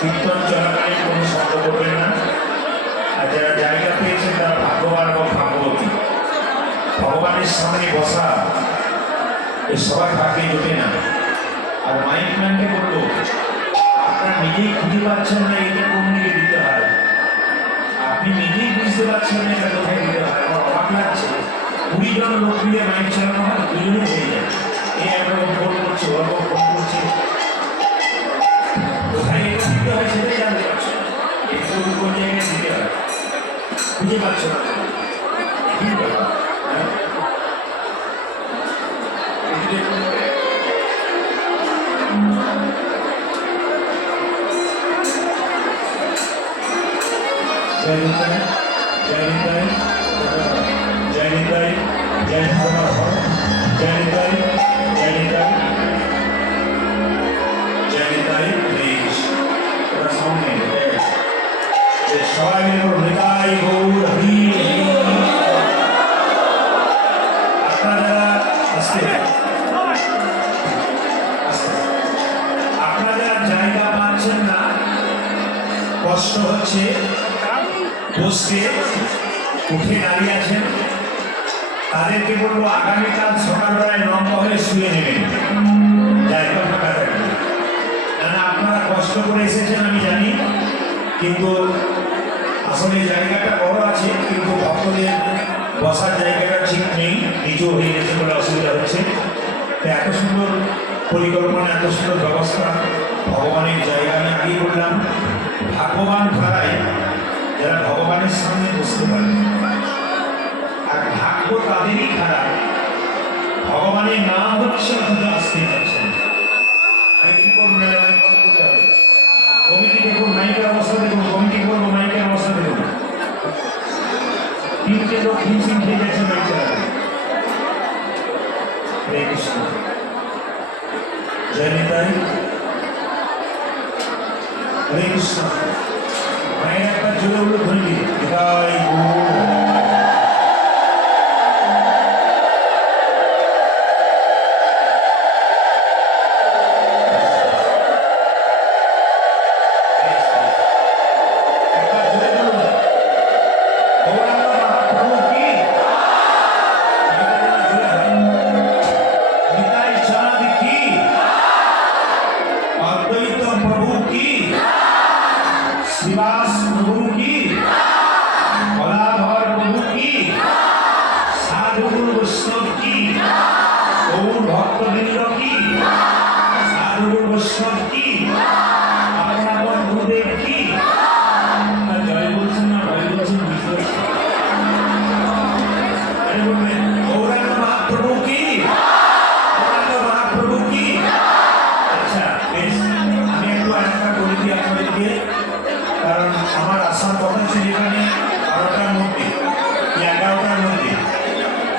কীর্তন চলাকালীন কোনো শব্দ করবেন না। আর যারা জায়গা পেয়েছেন তারা ভাগ্যবান এবং ভাগ্যবতী। ভগবানের সামনে বসা এই সবার ভাগ্যে জোটে না। আর মাইক ম্যানকে বললো, আপনারা নিজেই খুঁজে পাচ্ছেন না এটা কোন দিকে দিতে হয়, আপনি নিজেই বুঝতে পারছেন না এটা কোথায় দিতে হয়। আমার অবাক লাগছে, 20 জন লোক মিলে মাইক চালানো হয়, দুজনে হয়ে যায়। এই একরকম ফোন করছে, অল্প ফোন করছে, কোথায় এটা দিতে হয় সেটাই জানতে পারছে না। একটু কোন জায়গায় দিতে হয় খুঁজে পাচ্ছে না। কি ব্যাপার? কষ্ট হচ্ছে, বসে উঠে দাঁড়িয়ে আছেন, তাদেরকে বলবো আগামীকাল সকালবেলায় লম্বা হয়ে শুয়ে নেবেন, জায়গা ফাঁকা থাকবে। না আপনারা কষ্ট করে এসেছেন আমি জানি, কিন্তু আসলে জায়গাটা বড় আছে, কিন্তু ভক্তদের বসার জায়গাটা ঠিক নেই, নিচু হয়ে গেছে বলে অসুবিধা হচ্ছে। এত সুন্দর পরিকল্পনা, এত সুন্দর ব্যবস্থা, ভগবানের জায়গা আমি আগেই বললাম। ভাগ্যবান তারাই যারা ভগবানের সামনে বসতে পারে, আর ভাগ্য তাদেরই খারাপ ভগবানের নাম হচ্ছে অথচ আসতে পারছেন। কমিটি দেখুন, মাইকের অবস্থা দেখুন, কমিটি করবো, মাইকের অবস্থা দেখুন, তিনটে লোক হিমশিম খেয়ে গেছে মাইক চালাতে। হরে কৃষ্ণ, জয় নিতাই, হরে কৃষ্ণ। মায়ের একটা জোরে উল্লেখ ধরে নিয়ে নিতাই श्रीवास प्रभु की, भोलाधर प्रभु की, साधु वैष्णव की, गौर भक्तवृंद की, साधु वैष्णव की, अपना गुरुदेव की। जय बोलছেন না, ভাই বলছেন, गौरांग महाप्रभु की, गौरांग महाप्रभु की। अच्छा बेশ, আমি একটু আরেকটা বলে দিই আপনাদেরকে, কারণ আমার আসার কথা ছিল এখানে 12টার মধ্যে, 11টার মধ্যে,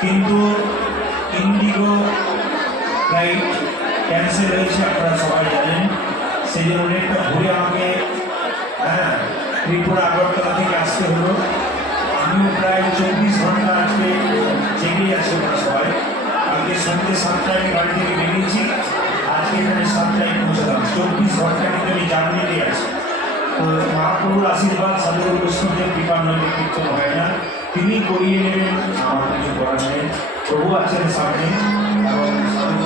কিন্তু ইন্ডিগো ফ্লাইট ক্যান্সেল হয়েছে, আপনারা সবাই জানেন। সেই জন্য অনেকটা ঘুরে আমাকে ত্রিপুরা আগরতলা থেকে আসতে হলো। আমিও প্রায় 24 ঘন্টা আজকে জেগেই আছি, ওরা সবাই। কালকে সন্ধ্যে 7টায় আমি বাড়ি থেকে বেরিয়েছি, আজকে এখানে 7টায় পৌঁছালাম। 24 ঘন্টা কিন্তু আমি জার্নিতে আছি। তো মহাপ্রভুর আশীর্বাদ, সাধু বৈষ্ণবদের কৃপা নইলে কীর্তন হয় না। তিনি করিয়ে নেবেন, আমার কিছু করার নেই। প্রভু আছেন সামনে এবং সাধু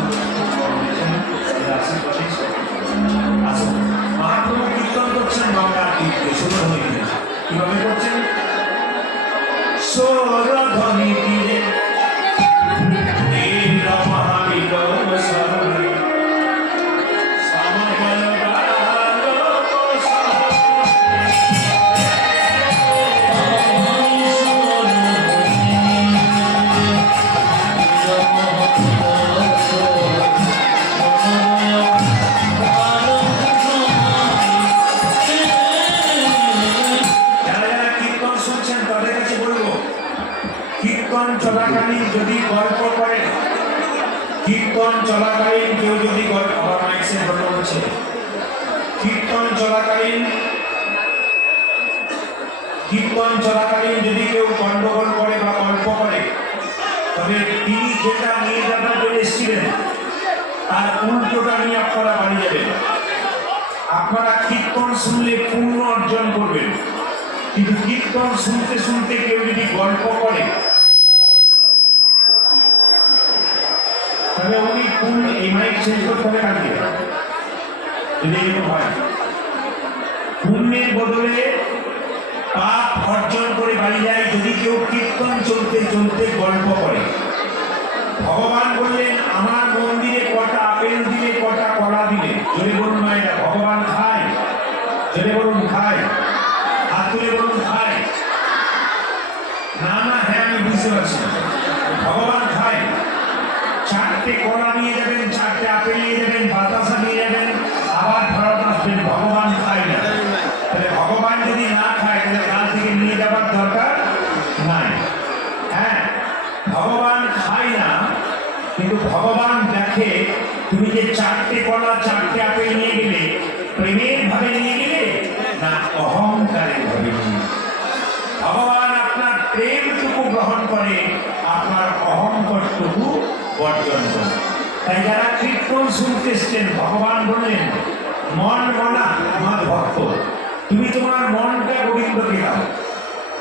আশীর্বাদে আসুন। মহাপ্রভু কীর্তন করছেন গঙ্গার তীরে, সুরধ্বনি তীরে। কীভাবে করছেন? সুরধ্বনি তীরে চলাকালীন যদি গল্প করে, কীর্তন চলাকালীন কেউ যদি আমার মাইক্সের ঘটনা হচ্ছে, কীর্তন চলাকালীন যদি কেউ গন্ডগোল করে বা গল্প করে, তবে তিনি যেটা নিয়ে যাবার জন্য এসেছিলেন তার উল্টোটা নিয়ে আপনারা বাড়ি যাবেন। আপনারা কীর্তন শুনলে পুণ্য অর্জন করবেন, কিন্তু কীর্তন শুনতে শুনতে কেউ যদি গল্প করে, তবে উনি পুণ্য, এই মাইক শেষ করতে হবে কালকে যদি এরকম হয়। পুণ্যের বদলে পাপ অর্জন করে বাড়ি যায় যদি কেউ কীর্তন চলতে চলতে গল্প করে। ভগবান বললেন, আমার মন্দিরে কটা আপেল দিলে, কটা কলা দিলে? জোরে বলুন মায়েরা, ভগবান খায়? জোরে বলুন খায়? হাত তুলে বলুন খায়? না না, হ্যাঁ আমি বুঝতে পারছি। ভগবান খায়। 4টে কলা নিয়ে যাবেন, 4টে আপেল নিয়ে যাবেন, বাতাসা নিয়ে যাবেন, আবার ফেরত আসবেন, ভগবান খায় না। তাহলে ভগবান যদি না খায়, তাহলে কাল থেকে নিয়ে যাবার দরকার নাই। হ্যাঁ, ভগবান খায় না, কিন্তু ভগবান দেখে তুমি যে 4টে কলা 4টে আপেল নিয়ে গেলে, প্রেমের ভাবে নিয়ে গেলে না অহংকারের ভাবে নিয়ে। ভগবান আপনার প্রেমটুকু গ্রহণ করে, আপনার অহংকারটুকু বর্জন করে। তাই যারা কীর্তন শুনতে এসছেন, ভগবান বললেন, মন মনা আমার ভক্ত, তুমি তোমার মনটা গোবিন্দকে দাও।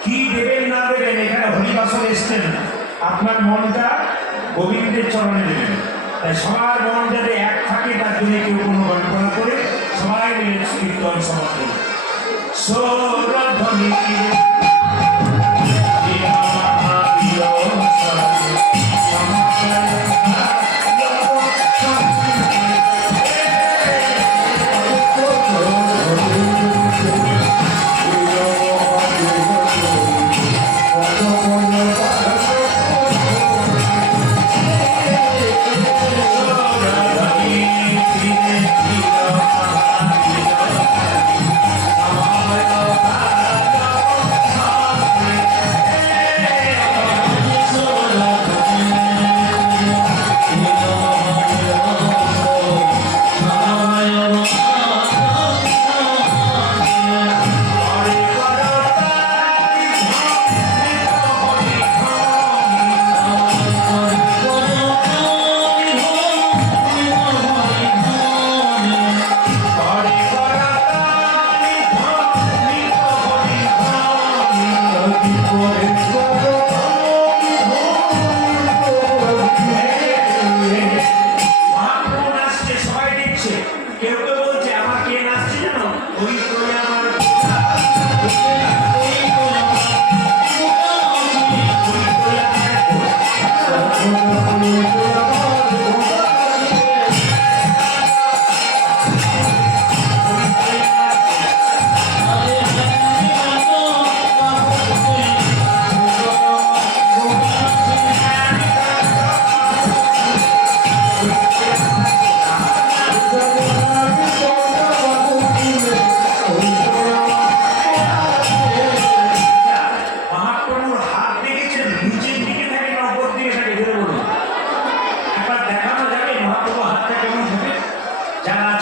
কি দেবেন না দেবেন, এখানে হরিবাসনে এসছেন, আপনার মনটা গোবিন্দের চরণে দেবেন। তাই সবার মন যাতে এক থাকে, তার জন্য কেউ কোনো গল্প না করে সবাই মিলে কীর্তন সমাপ্ত। সুরধ্বনি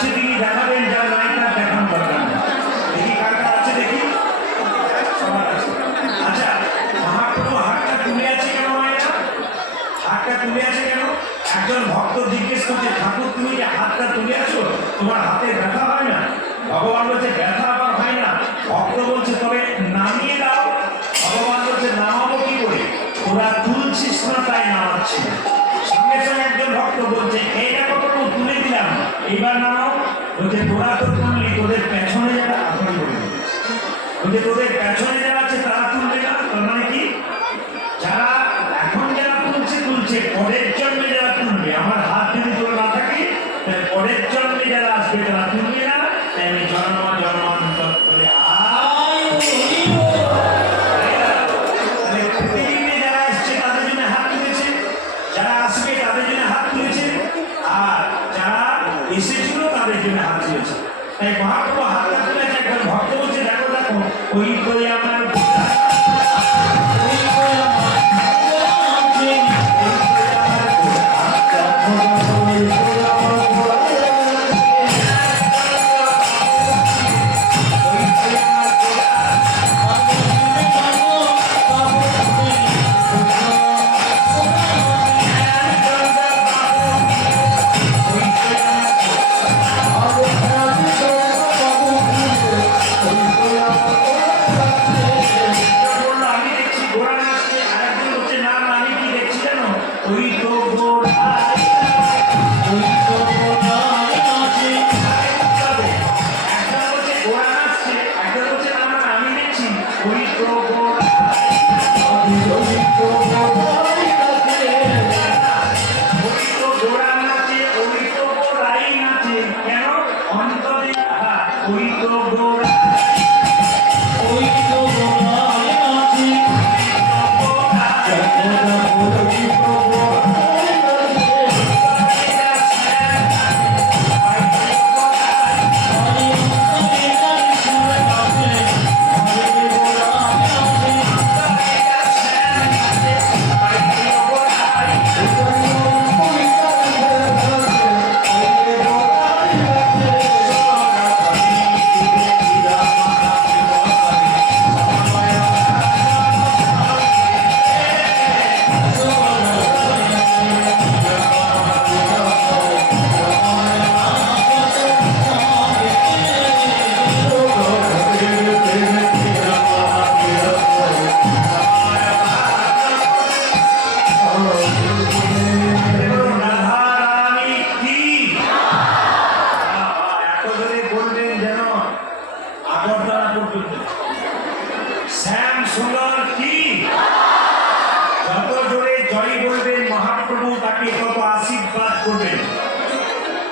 আছে তিনি দেখাবেন, যার নাই তার দেখানো দরকার নেই। দেখি কার কার আছে দেখি। সবার আছে। আচ্ছা, মহাপ্রভু হাতটা তুলে আছে কেন মায়েরা? হাতটা তুলে আছে কেন? একজন ভক্ত জিজ্ঞেস করছে, ঠাকুর তুমি যে হাতটা তুলে আছো, তোমার হাতে ব্যথা হয় না? ভগবান বলছে ব্যথা আবার হয় না। ভক্ত বলছে তবে নামিয়ে দাও। ভগবান বলছে নামাবো কি করে? ওরা তুলছিস না তাই নামাচ্ছি না। সঙ্গে সঙ্গে একজন ভক্ত বলছে এই দেখো প্রভু তুলে দিলাম, এইবার নামাও। বলছে তোরা তো তুললি, তোদের পেছনে যারা আপনি বলে বলছে তোদের পেছনে যারা আছে তারা তুলবে না। তার মানে কি? যারা এখন যারা তুলছে পরের জন্মে যারা তুলবে। আমার হাত যদি তোলা না থাকে তাহলে পরের জন্মে যারা আসবে তারা তুলবে না। তাই আমি জন্ম জন্মান্তর করে পৃথিবীতে যারা আসছে তাদের জন্য হাত তুলেছে, যারা আসবে তাদের জন্য হাত তুলেছে, আর যারা এসেছিল তাদের জন্য হাত তুলেছে। তাই মহাপ্রভু হাতটা তুলেছে। একজন ভক্ত বলছে দেখো দেখো ওই তো আমার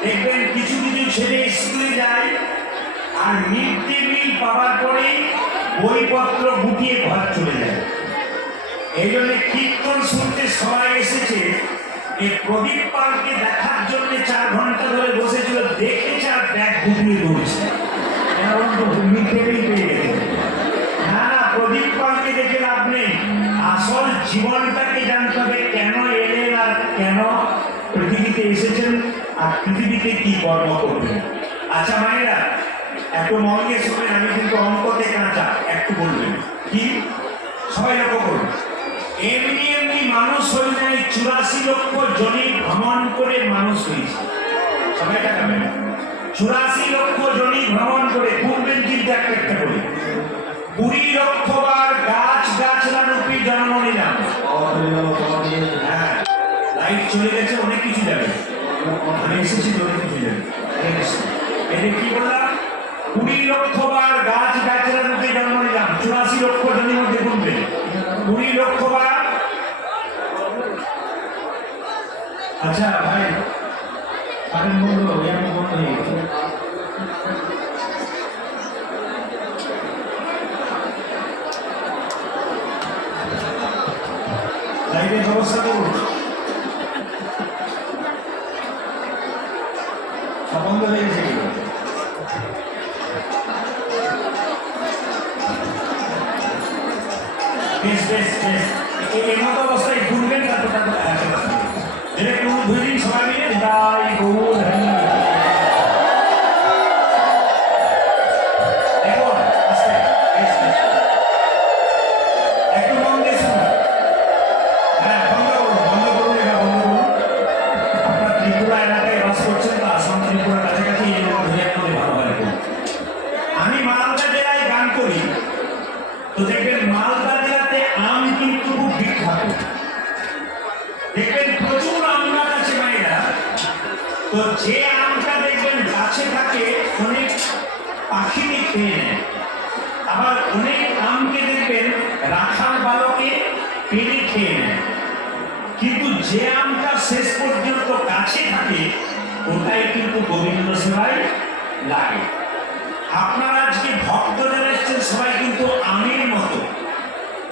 দেখবেন কিছু কিছু ছেলে স্কুলে যায় আর মিড ডে মিল পাওয়ার পরে বইপত্র গুটিয়ে ঘর চলে যায়। এই জন্য কীর্তন শুনতে সবাই এসেছে। এই প্রদীপ পালকে দেখার জন্য 4 ঘন্টা ধরে বসেছিল, দেখেছে আর ব্যাগ গুটিয়ে দৌড়েছে। মিড ডে মিল পেয়ে গেছে। না না, প্রদীপ পালকে দেখে লাভ নেই। আসল জীবনটাকে জানতে হবে, কেন এলেন আর কেন পৃথিবীতে এসেছেন আর পৃথিবীতে কি কর্ম করবেন। আচ্ছা মায়েরা, একটু মন দিয়ে শুনবেন, আমি কিন্তু অঙ্কতে কাঁচা, একটু বলবেন কি সবাই লক্ষ্য করুন। এমনি এমনি মানুষ হয়ে যায় 84 লক্ষ জনে ভ্রমণ করে মানুষ হয়েছে। সবাই টাকাবেন 84 লক্ষ জনে ভ্রমণ করে ঘুরবেন, কিন্তু একটা একটা করে 20 লক্ষ বার গাছ গাছরা রূপী জন্ম নিলাম। হ্যাঁ, লাইট চলে গেছে, অনেক কিছু যাবে। আমি এসেছি অনেক কিছু যাবে। এটা কি বললাম? 20 লক্ষ বার গাছ গাছরা রূপে জন্ম নিলাম। 84 লক্ষ জনের মধ্যে ঘুরবে 20 লক্ষ বার। আচ্ছা ভাই, কারেন্ট বন্ধ, আমি বন্ধ হয়ে গেছে। লাইটের ব্যবস্থা করুন। বন্ধ হয়ে গেছে। বেশ বেশ বেশ, এই মতো অবস্থায় ঘুরবেন। তারপর এটা কোনো 2 দিন সবাই মিলে যাই গৌর আমি মালদা জেলায় গান করি, তো দেখবেন মালদা জেলাতে আম কিন্তু খুব বিখ্যাত। দেখবেন প্রচুর আম গাছ আছে মায়েরা। তো যে আমটা দেখবেন গাছে থাকে অনেক পাখি খেয়ে নেয়, আবার অনেক আমকে দেখবেন রাখাল বালকে পেড়ে খেয়ে নেয়। কিন্তু যে আমটা শেষ পর্যন্ত গাছে থাকে ওটাই কিন্তু গোবিন্দ সেবায় লাগে। আপনারা আজকে ভক্ত যারা এসছেন সবাই কিন্তু আমের মতো,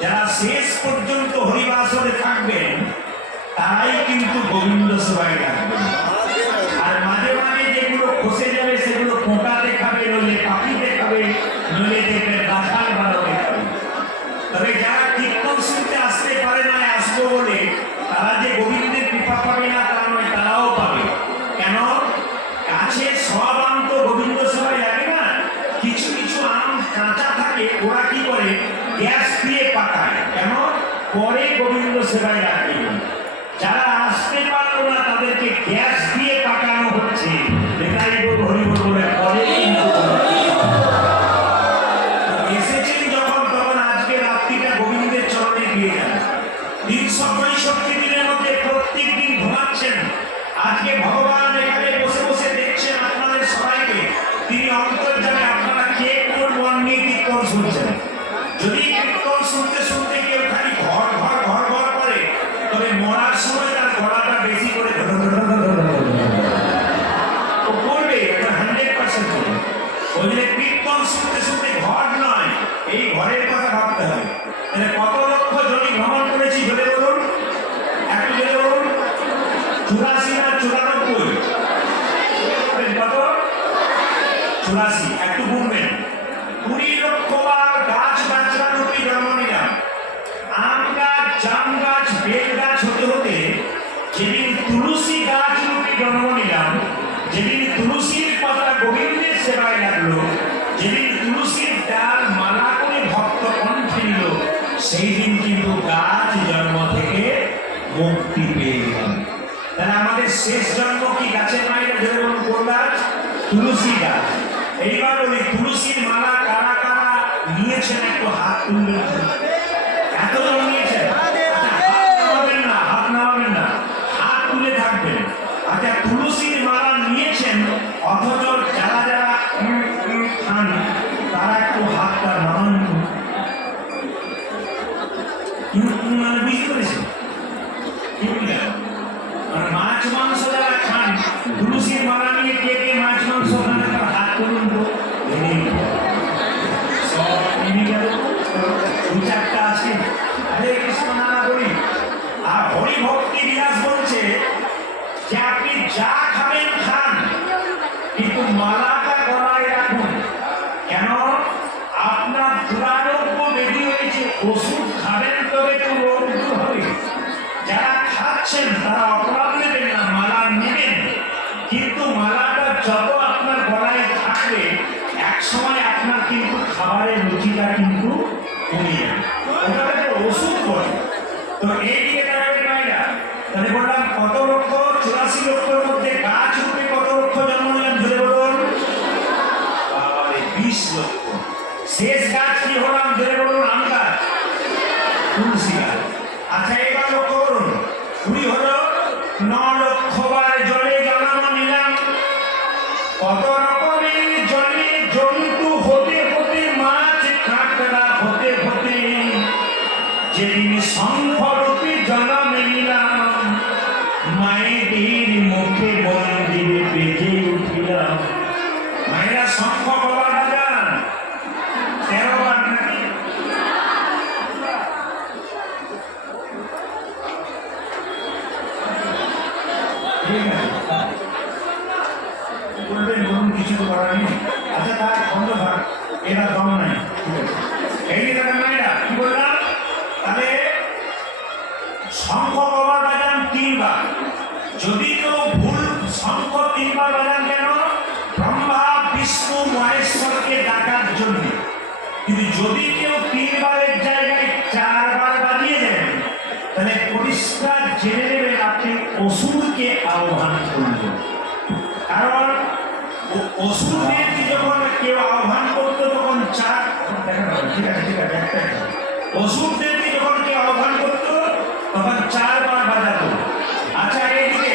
যারা শেষ পর্যন্ত হরিবাসরে থাকবেন তারাই কিন্তু গোবিন্দ সেবায় লাগবেন। আর মাঝে মাঝে যেগুলো খসে যাবে সেগুলো পোকা দেখাবে, নইলে পাখি দেখাবে, নইলে দেখবেন রাখাল বালকে খাবে। তবে যারা কীর্তন শুনতে আসতে পারে না, আসবো বলে তারা যে গোবিন্দের কৃপা পাবে না তা নয়, তারাও পাবে। কেন? গাছে সব আম তো গোবিন্দ সেবায় লাগে না। কিছু কিছু আম কাঁচা থাকে, ওরা কি করে গ্যাস দিয়ে পাকায়, কেন? পরে গোবিন্দ সেবায় লাগে। যারা আসতে পারলো না তাদেরকে গ্যাস দিয়ে পাকানো হচ্ছে, এটাই হরিবল বলে পরে এসেছেন যখন, তখন আজকে রাত্রিটা গোবিন্দের চরণে দিয়ে যান। 365 দিনের মধ্যে প্রত্যেক দিন ঘুমাচ্ছেন, আজকে ভগবান এখানে বসে বসে দেখছেন আপনাদের সবাইকে। তিনি অন্তর্যামে, আপনারা কে কোন মন নিয়ে কীর্তন শুনছেন। যদি কীর্তন শুনতে শুনতে কেউ খালি ঘর ঘর ঘর ঘর করে, তবে মরার সময় তার গলাটা বেশি করে ও করবে, এটা 100% করবে। ওই যে কীর্তন শুনতে শুনতে ঘর নয়, এই ঘরের কথা ভাবতে হবে। তাহলে কত লক্ষ জমি ভ্রমণ করেছি বলে বলুন, একটু বলে বলুন। 84 না 94? কত? 84। একটু গুনবেন। 20 লক্ষ বার গাছ গাছরা রূপী জন্ম নিলাম। আম গাছ, জাম গাছ, বেল গাছ হতে হতে যেদিন তুলসী গাছ রূপী জন্ম নিলাম, যেদিন তুলসীর পাতা গোবিন্দের সেবায় লাগলো, যেদিন তুলসীর ডাল মালা করে ভক্ত কণ্ঠে নিল, সেই দিন কিন্তু গাছ জন্ম থেকে মুক্তি পেয়ে গেলাম। তাহলে আমাদের শেষ জন্ম কি গাছের মায়েরা যেরকম কোন গাছ? তুলসী গাছ। এইবার ওই তুলসীর মালা কারা কারা নিয়েছেন একটু হাত তুলবেন। এতজন নিয়েছেন? হাত নামাবেন না, হাত তুলে থাকবেন। আচ্ছা, তুলসীর মালা নিয়েছেন অথচ যারা যারা খান তারা একটু হাতটা নামান। মানে বুঝতে পেরেছেন? মাছ মাংস যারা খান, তুলসীর মালা নিয়ে কে কে মাছ মাংস খান তার হাত তুলুন তো। সব নেমে গেল। 2-4টা আছে। হরে কৃষ্ণ নানা বলি। আর হরি ভক্তি বিলাস বলছে যে আপনি যা খাবেন খান, কিন্তু মালাটা গলায় রাখুন। কেন? আপনার দুরারোগ্য বেদি হয়েছে, ওষুধ খাবেন তবে তো রোগ দূর হবে। যারা খাচ্ছেন তারা অপরাধ নেবেন না, মালা নেবেন, কিন্তু মালাটা যত আপনার গলায় থাকবে এক সময় আপনার কিন্তু খাবারের রুচিটা কিন্তু কমে যাবে, ওটাকে ওষুধ করে। তো এই দিকে তাকাবেন মায়েরা। তাহলে বললাম কত লক্ষ? 84 লক্ষের মধ্যে গাছ রূপে কত লক্ষ জন্ম নিলাম ধরে বলুন? 20 লক্ষ। শেষ গাছ কি হলাম ধরে বলুন? আম গাছ, তুলসী গাছ। আচ্ছা, এবার লক্ষ্য করুন, 20 হলো 9 লক্ষ বার জলে জন্ম নিলাম। কত রকমের জলে জন্তু হতে হতে, মাছ কাঁকড়া হতে হতে, যেদিন শঙ্খরূপী জন্ম নিলাম, মায়েদের মুখে মন্দিরে বেজে উঠিলাম। মায়েরা শঙ্খ কবার বাজান? 13 বার নাকি? বলবেন বলুন, কিছু তো করার নেই। আচ্ছা, তার বন্ধ থাক, এরা দম নাই। এই যে দেখেন মায়েরা, কি বললাম? তাহলে শঙ্খ কবার বাজান? 3 বার। যদি কেউ ভুল শঙ্খ 3 বার বাজান, কেন? ব্রহ্মা বিষ্ণু মহেশ্বরকে ডাকার জন্য। কিন্তু যদি কেউ 3 বারের জায়গায় 4 বার বাজিয়ে দেন, তাহলে পরিষ্কার জেনে নেবেন আপনি অসুরকে আহ্বান করবেন। কারণ অসুরদেরকে যখন কেউ আহ্বান করতো তখন চার ঠিক আছে একটা অসুরদেরকে যখন কেউ আহ্বান করতো তখন 4 বার বাজাতো। আচ্ছা এইদিকে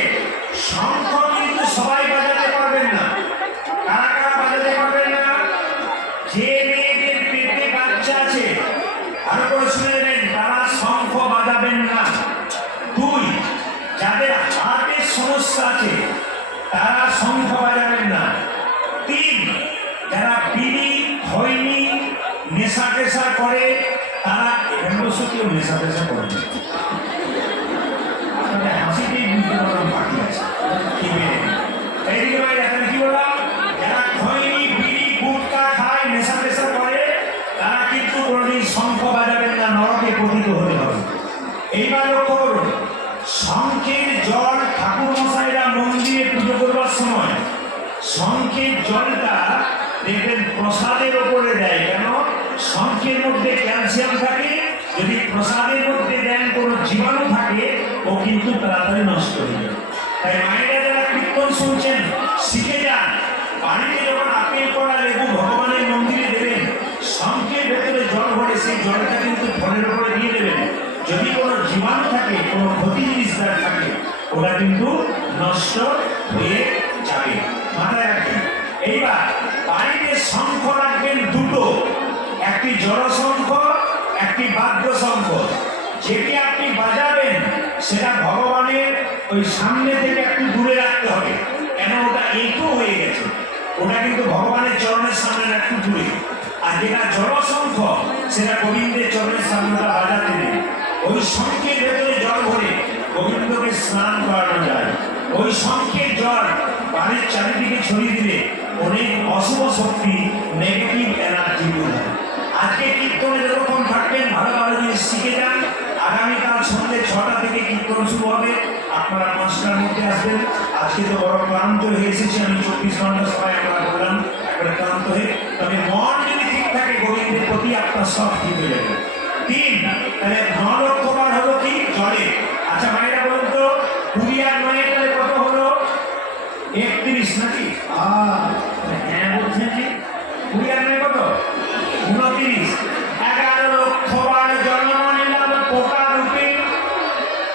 শঙ্খ কিন্তু সবাই বাজাতে পারবেন না। কারা কারা বাজাতে পারবেন না? যে মেয়েদের পেটে বাচ্চা আছে, আরো করে শুনে নেবেন, তারা শঙ্খ বাজাবেন না। 2, যাদের হার্টের সমস্যা আছে তারা শঙ্খ বাজাবেন না। 3, যারা বিড়ি খৈনি নেশা টেশা করে তারা এখানে বসে কেউ নেশা টেশা করে না। আপনাদের হাসিতেই বুঝতে পারলাম বাকি আছে কি বেড়ে। এইদিকে ভাই এখানে কি বললাম, যারা খৈনি বিড়ি গুটখা খায় নেশা টেশা করে তারা কিন্তু কোনোদিন শঙ্খ বাজাবেন না, নরকে পতিত হতে হবে। এইবার লক্ষ্য করুন, শঙ্খের জল ঠাকুর মশাইরা মন্দিরে পুজো করবার সময় শঙ্খের জলটা দেখবেন প্রসাদের ওপরে দেয়। কেন? শঙ্খের মধ্যে ক্যালসিয়াম থাকে, যদি প্রসাদের মধ্যে দেন কোনো জীবাণু থাকে ও কিন্তু তাড়াতাড়ি নষ্ট হয়ে যায়। তাই মায়েরা যারা কীর্তন শুনছেন শিখে যান, বাড়িতে যখন আপেল করা লেবু ভগবানের মন্দিরে দেবেন, শঙ্খের ভেতরে জল ভরে সেই জলটা কিন্তু ফলের উপরে দিয়ে দেবেন। যদি কোনো জীবাণু থাকে, কোনো ক্ষতি জিনিস থাকে, ওটা কিন্তু নষ্ট হয়ে যাবে, মাথায় রাখবেন। এইবার বাড়িতে শঙ্খ রাখবেন 2টো, একটি জড় শঙ্খ, একটি বাদ্য শঙ্খ। যেটি আপনি বাজাবেন সেটা ভগবানের ওই সামনে থেকে একটু দূরে রাখতে হবে। কেন? ওটা একটু হয়ে গেছে, ওটা কিন্তু ভগবানের চরণের সামনে একটু দূরে। আর যেটা জড় শঙ্খ সেটা গোবিন্দের চরণের সামনে বাজাতে নেই। ওই শঙ্খের ভেতরে জল ভরে গোবিন্দকে স্নান করানো যায়। ওই শঙ্খের জল বাড়ির চারিদিকে ছড়িয়ে দিলে অনেক অশুভ শক্তি, নেগেটিভ এনার্জি দূর হয়। আজকে কীর্তনে যতক্ষণ থাকবেন ভালো ভালো জিনিস শিখে যান। আগামীকাল সন্ধ্যে 6টা থেকে কীর্তন শুরু হবে, আপনারা 5টার মধ্যে আসবেন। আজকে তো বড় ক্লান্ত হয়ে এসেছি আমি, 24 ঘন্টা সবাই আমরা বললাম একবারে ক্লান্ত হয়ে। তবে মন যদি ঠিক থাকে গোবিন্দের প্রতি, আপনার সব ঠিক হয়ে যাবে। 3, তাহলে 9 লক্ষ বার হলো কি জলে। আচ্ছা মায়েরা বলুন তো, 20 আর 9 তাহলে কত হলো? 31 নাকি? হ্যাঁ বলছেন কি? 20 আর 9 কত? 29। 11 লক্ষ বার জন্ম নিলাম পোকা রূপে।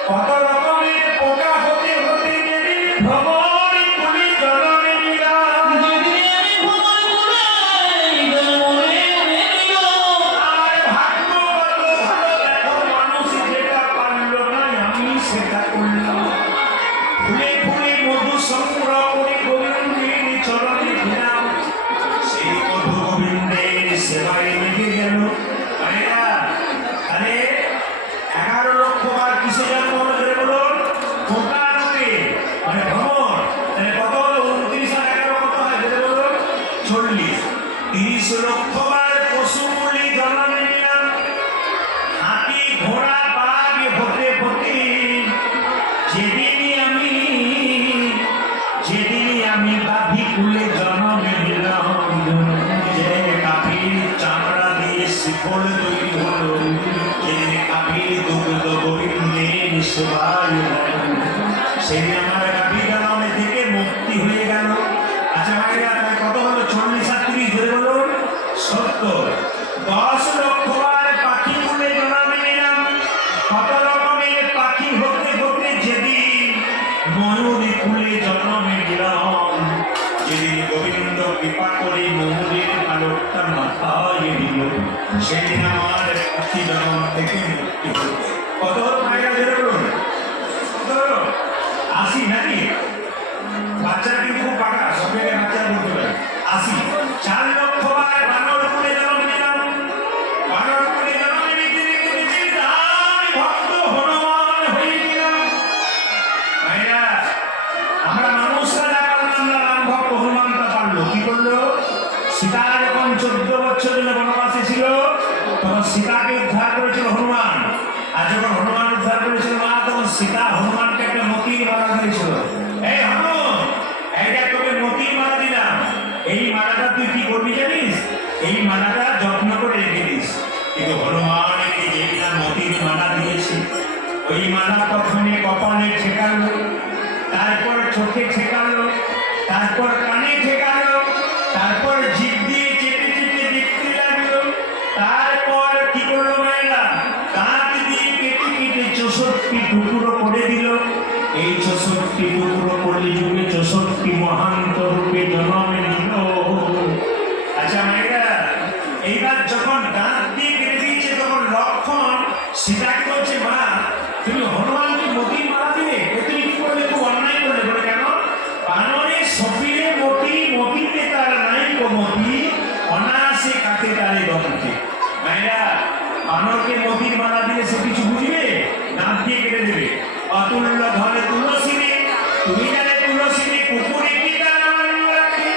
কত রকমের পোকা হতে হতে যেদিন ভ্রমণ করে জন্ম নিলাম, আর ভাগ্য কত ভালো দেখো, মানুষ যেটা পারলো না আমি সেটা করলাম। ফুলে ফুলে মধু সংগ্রহ করে গোবিন্দের চরণে দিলাম, সেই মধু গোবিন্দের সেবায় লেগে গেল। তাহলে 11 লক্ষ বার কিসে জন্ম হলো ধরে বলুন? পোকা রূপে, মানে ভ্রমণ। তাহলে কত হলো? 29 আর 11 কত হয় ধরে বলুন? 40। 30 লক্ষ বার পশু বলি জন্ম নিলাম, হাতি ঘোড়া বাঘ হতে হতে যেদিনই আমি বাঘি কুলে জন্ম নিলাম, যেদিন কাফির চামড়া দিয়ে শিকল তৈরি হলো, যেদিন কাফির দুগ্ধ গোবিন্দের সেবায় সেদিন আমার কাফির জন্ম থেকে মুক্তি হয়ে গেল। আচ্ছা মায়েরা কত হলো? 40 আর 30 ধরে বলুন? 70। 10 লক্ষ বার পাখি কুলে জন্ম নিলাম, কত রকমের পাখি হতে হতে যেদিন ময়ূরী কুলে জন্ম নিলাম, যেদিন গোবিন্দ কৃপা করে ময়ূরের পালকটা মাথায় দিল, সেদিন আমার পাখি জন্ম থেকে মুক্তি হল। কত মায়েরা ধরে বলুন? 80 নাকি? বাচ্চারা কিন্তু খুব পাকা, সব জায়গায় বাচ্চারা বলতে পারে 80। 4 লক্ষ বার বানর কুলে জন্ম নিলাম, বানর কুলে জন্ম নিতে নিতে আমি ভক্ত হনুমান হয়ে গেলাম। মায়েরা আমরা মানুষরা যা পারলাম না, রাম ভক্ত হনুমানটা পারলো। কি করলো? সীতা যখন 14 বছর ধরে বনবাসে ছিল তখন সীতাকে উদ্ধার করেছিল হনুমান। আর যখন হনুমান উদ্ধার করেছিল মা, তখন সীতা হনুমানকে একটা মতির মালা দিয়েছিল। এই হনু, এইটা তোকে মতির মালা দিলাম, এই মালাটা তুই কি করবি জানিস? এই মালাটা যত্ন করে রেখে দিস। কিন্তু হনুমানকে যে কিনা মতির মালা দিয়েছে, ওই মালা প্রথমে কপালে ঠেকালো, তারপর চোখে ঠেকালো, তারপর কানে ঠেকালো, চৌষট্টি মহান্ত রূপে জন্ম নিল। আচ্ছা মায়েরা, এইবার যখন দাঁত দিয়ে কেটে দিয়েছে তখন লক্ষণ সীতাকে বলছে, মা তুমি হনুমানকে মতির মালা দিলে, তুমি কি করলে? খুব অন্যায় করলে। বলে কেন? বানরে সপিলে মতি, মতিতে তার নাই মতি, অনায়াসে কাকে তারে দমকে। মায়েরা, বানরকে মতির মালা দিলে সে কিছু বুঝবে? দাঁত দিয়ে কেটে দেবে। অতুল্য ধরে তুলসী রে, তুমি জানে তুলসী রে কুকুরে কি তার অমান্য রাখে।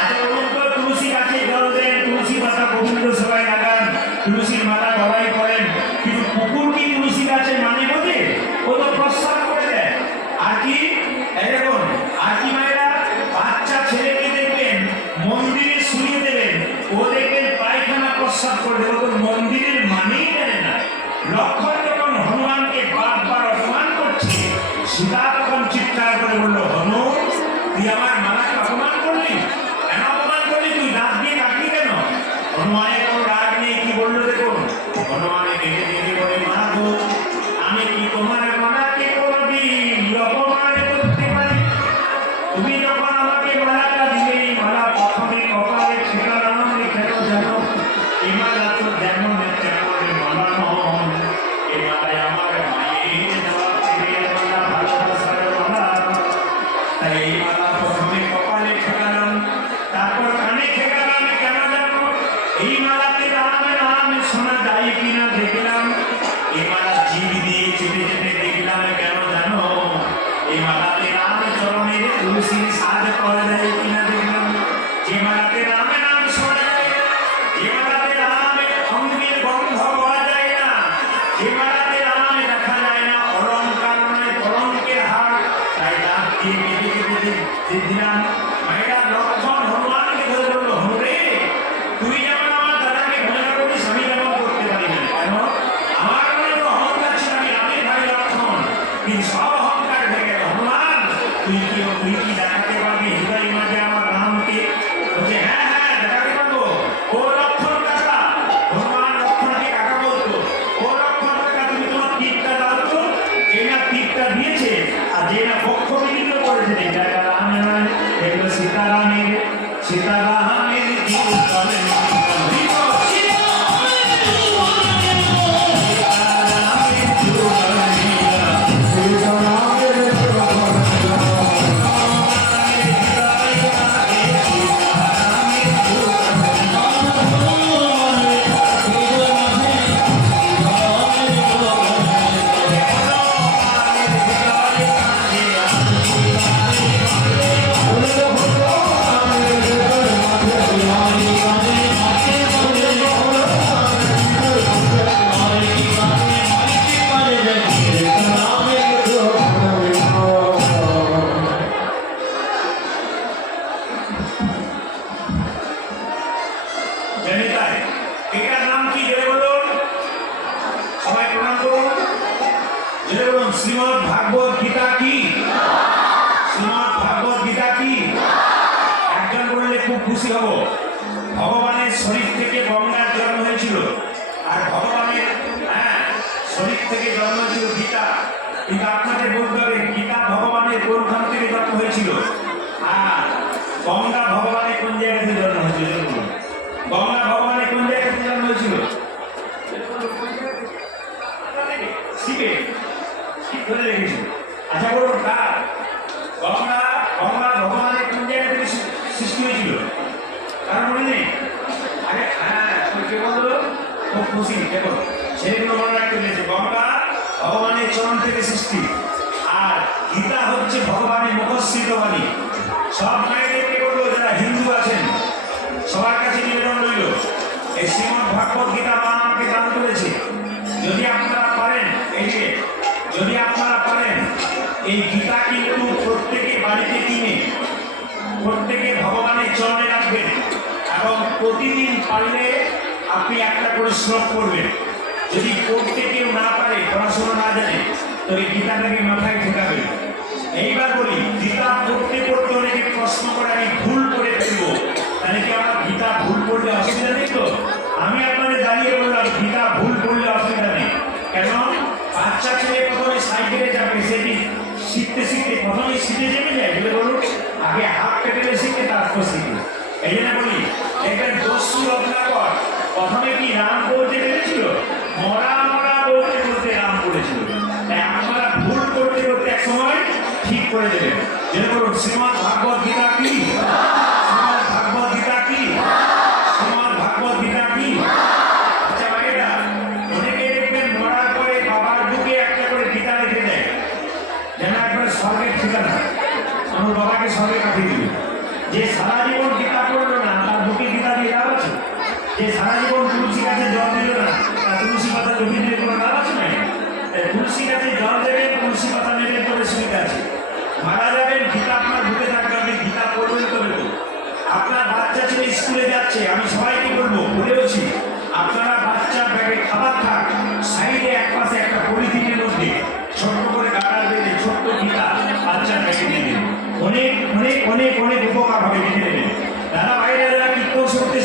আচ্ছা বলুন তো, তুলসী গাছে জল দেন, তুলসী পাতা গোবিন্দ সবাই লাগান, তুলসীর মালা গলায় পড়েন, কিন্তু কুকুর কি তুলসী গাছে মানে বোঝে? ও তো প্রস্রাব করে দেয়। আর কি দেখুন, আর কি মায়েরা, বাচ্চা ছেলেকে দেখবেন মন্দিরে শুনিয়ে দেবেন, ও দেখবেন পায়খানা প্রস্রাব করে দেবে, তো মন্দিরের মানেই জানে না। লক্ষণ যখন হনুমানকে বারবার অপমান করছে, সীতা তখন চিৎকার করে বলল, হনু তুই আমার মালাকে অপমান করলি, কেন অপমান করলি? তুই দাঁত দিয়ে কাটলি কেন? হনুমানের কোনো রাগ নেই, কি বললো দেখুন। হনুমানে কেটে কেটে বলে, মা গো আমি কি তোমার মালাকে কোনদিন অপমান করতে পারি? তুমি যখন আমাকে মালাটা দিলে, এই মালা প্রথমে কপালে ঠেকালাম, কেন জানো? এই মালা তো যেমন তেমন মালা নয়, এই মালায় আমার মায়ের দেওয়া ছেলের মালা, ভালোবাসার মালা। তাই এই মালা প্রথমে কপালে ঠেকালাম, তারপর কানে ঠেকালাম, কেন জানো? এই মালাতে রাম নাম শোনা যায় কিনা দেখলাম। এই মালা জিভ দিয়ে চেপে চেপে দেখলাম, কেন জানো? এই মালাতে রাম চরণের তুলসীর সাজ পাওয়া যায় কিনা দেখলাম। যে মালাতে রাম নাম শোনা যায় না, যে মালাতে রামের অঙ্গের গন্ধ পাওয়া যায় না, যে মালাতে রাম দেখা যায় না, অলঙ্কার নয় কলঙ্কের হার। তাই দাঁত দিয়ে কেটে কেটে দিলাম। মায়েরা, লক্ষণ হনুমানকে ধরে বলল, হনু রে তুই যেমন আমার দাদাকে ভজনা করিস, আমি যেমন করতে পারি না। কেন? আমার মনে তো অহংকার ছিল, আমি ভাই লক্ষণ, কিন্তু সব অহংকার হয়ে গেল। হনুমান তুই কি দেখাতে পারবি হৃদয় মাঝে আমার রামকে? বলছে, হ্যাঁ হ্যাঁ দেখাতে পারবো। ও লক্ষণ কাকা, হনুমান লক্ষণকে কাকা বলতো। ও লক্ষণ কাকা, তুমি তোমার তীরটা দাও তো। যে না তীরটা দিয়েছে আর যে না পক্ষ বিলীন করেছে, এই জায়গা রাম নয়, এগুলো সীতারামের, সীতারামের তীর তলে শ্রীমদ ভাগবত গীতা কি? শ্রীমদ ভাগবত গীতা কি? একজন বললে খুব খুশি হব। ভগবানের শরীর থেকে গঙ্গার জন্ম হয়েছিল, আর ভগবানের শরীর থেকে জন্ম হয়েছিল গীতা। কিন্তু আপনাদের বলতে হবে, গীতা ভগবানের কোন স্থান থেকে জন্ম হয়েছিল, আর গঙ্গা ভগবানের কোন জায়গা থেকে জন্ম হয়েছিল? গঙ্গা ভগবানের কোন জায়গা থেকে জন্ম হয়েছিল? শিবে, শিব ধরে রেখেছিল। আচ্ছা বলুন, গঙ্গা ভগবানের কোন জায়গা থেকে সৃষ্টি হয়েছিল? কারণ মনে নেই? আরে হ্যাঁ, কে বললো? খুব খুশি। দেখো সেগুলো মনে রাখতে পেরেছে। গঙ্গা ভগবানের চরণ থেকে সৃষ্টি, আর গীতা হচ্ছে ভগবানের মুখস্থিত বাণী। সব মায়েদেরকে বলবো, যারা হিন্দু আছেন সবার কাছে নিবেদন রইল, এই শ্রীমদ ভাগবত গীতা মা আমাকে দান করেছে। যদি আপনারা পারেন, এই যে যদি আপনারা পারেন, এই গীতা কিন্তু প্রত্যেকে বাড়িতে কিনে প্রত্যেকে ভগবানের চরণে রাখবেন, এবং প্রতিদিন পারলে আপনি একটা করে শ্লোক করবেন। যদি পড়তে কেউ না পারে, পড়াশোনা না জানে, তো এই গীতাটাকে মাথায় ঠেকাবেন। এইবার বলি, গীতা পড়তে পড়তে অনেকে প্রশ্ন করে আমি ভুল করে ফেলবো, তাহলে কি আমার গীতা ভুল করলে অসুবিধা নেই তো? আমি আপনাদের দাঁড়িয়ে বললাম, গীতা ভুল করলে অসুবিধা নেই। কেন? বাচ্চা ছেলে প্রথমে সাইকেলে যাবে, সেটি শিখতে শিখতে প্রথমে শিখে যাবে যায়, বলুন আগে হাত পেটে শিখে তারপর শিখে। এই জন্য বলি দেখবেন দস্যু রত্নাকর প্রথমে কি রাম বলতে পেরেছিল? মরা মরা বলতে বলতে রাম বলেছিল। তাই আপনারা ভুল করতে করতে এক সময় ঠিক করে দেবেন। যেন বলুন শ্রীমদ্ ভাগবত গীতা কি? শ্রীমদ্ ভাগবত গীতা কি? শ্রীমদ্ ভাগবত গীতা কি? আচ্ছা ভাইরা, অনেকে দেখবেন মরার পরে বাবার বুকে একটা করে গীতা লিখে দেয়, যেন একবার স্বর্গের ঠিকানা, আমার বাবাকে স্বর্গে পাঠিয়ে দিবে। যে সারা জীবন গীতা পড়লো না তার বুকে গীতা দিয়ে লাভ আছে? যে সারা জীবন তুলসী গাছে জল দিল না তার তুলসী পাতা ডুবিয়ে দিলে কোনো লাভ আছে না? তুলসী গাছে জল দেবেন, তুলসী পাতা নেবেন, তবে সুবিধা আছে। মারা যাবেন, গীতা আপনার বুকে থাকবে, আপনি গীতা পড়বেন তবে তো। আপনার বাচ্চা ছেলে স্কুলে যাচ্ছে, আমি সবাইকে বলবো, বলেওছি, আপনারা বাচ্চার ব্যাগে খাবার থাক, সাইডে এক পাশে একটা পলিথিনের মধ্যে ছোট্ট করে গাড়ার বেঁধে ছোট্ট গীতা বাচ্চার ব্যাগে দিয়ে দিন। অনেক অনেক অনেক অনেক উপকার হবে, দেখে নেবেন। দাদা ভাইরা যারা কীর্তন শুনতে